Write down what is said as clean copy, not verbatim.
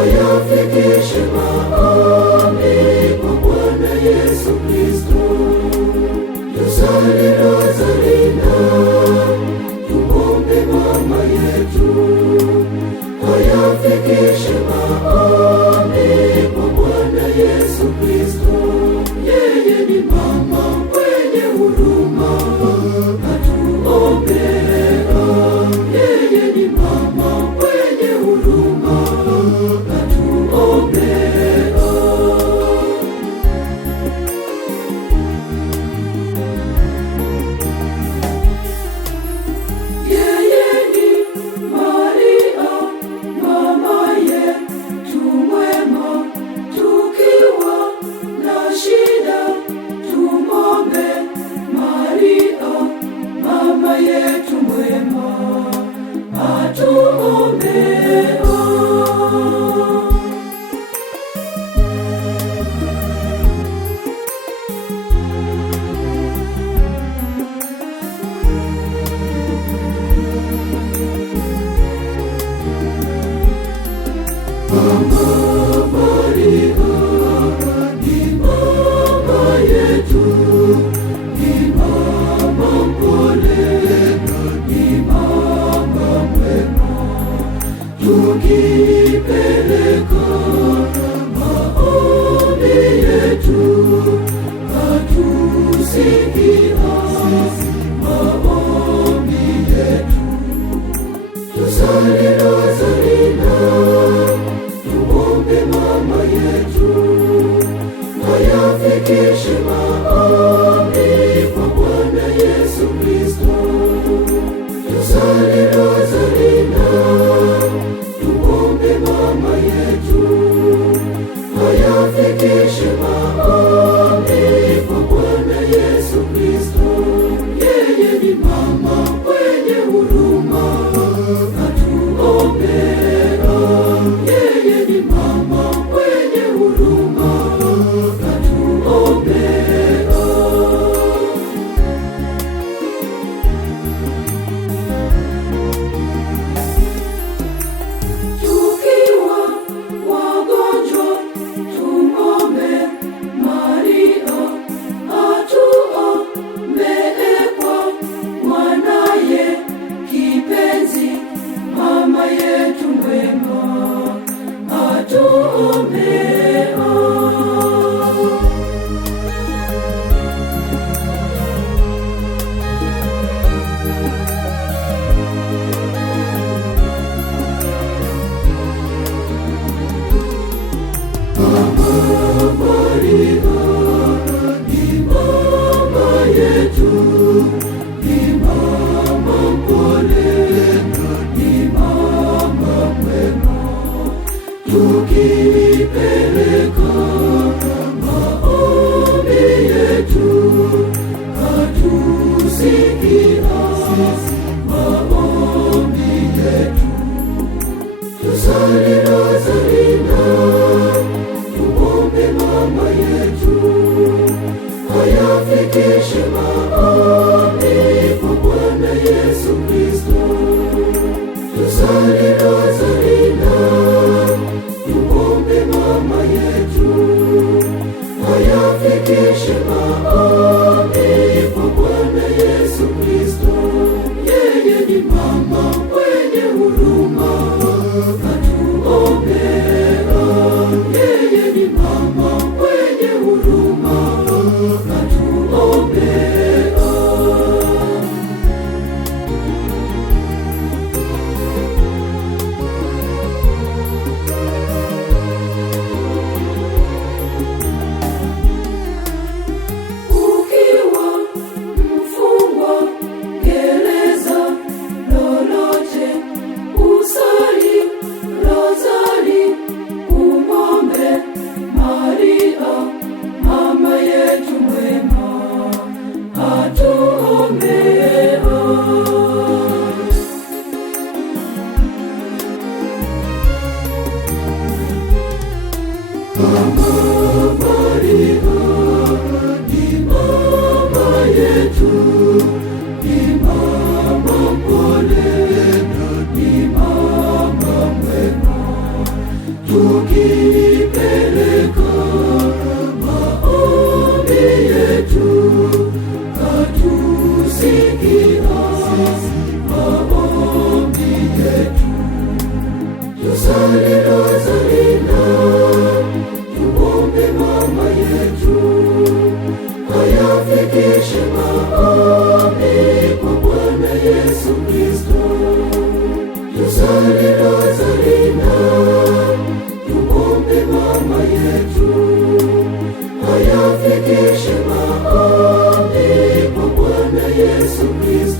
Ayafikishe maombi kwa Bwana Yesu Kristo. Tusali rozarina, tumwombe mama yetu. Ayafikishe maombi kwa Bwana Yesu Kristo. Yeye ni mama mwenye huruma, atuombea. Yeye ni mama mwenye huruma, tukipeleka maombi yetu, atusikia maombi yetu. Tusali rozarina, tumwombe mama yetu. Ayafikishe maombi kwa Bwana Yesu Kristo. Tusali rozarina, tumwombe mama yetu. Ayafikishe maombi kwa Bwana Yesu Kristo. Yeye ni mama mwenye huruma, atuombea. Yeye ni mama mwenye huruma, atuombea. Tukipeleka maombi yetu, atusikia maombi yetu. Tusali rozarina, tumwombe mama yetu. Ayafikishe maombi kwa Bwana Yesu Kristo. Tusali rozarina, tumwombe mama yetu. Ayafikishe maombi kwa Bwana Yesu Kristo. Yeye ni mama mwenye huruma, atuombea. Yeye ni mama mwenye huruma. Mama Maria ni mama yetu, ni mama mpole na ni mama mwema. Tukipeleka maombi yetu, katusikia maombi yetu. Tusali rozarina, tuombe mama yetu, ayafikishe maombi kwa Bwana Yesu Kristo. Tusali rozarina, tuombe mama yetu, ayafikishe maombi kwa Bwana Yesu Kristo.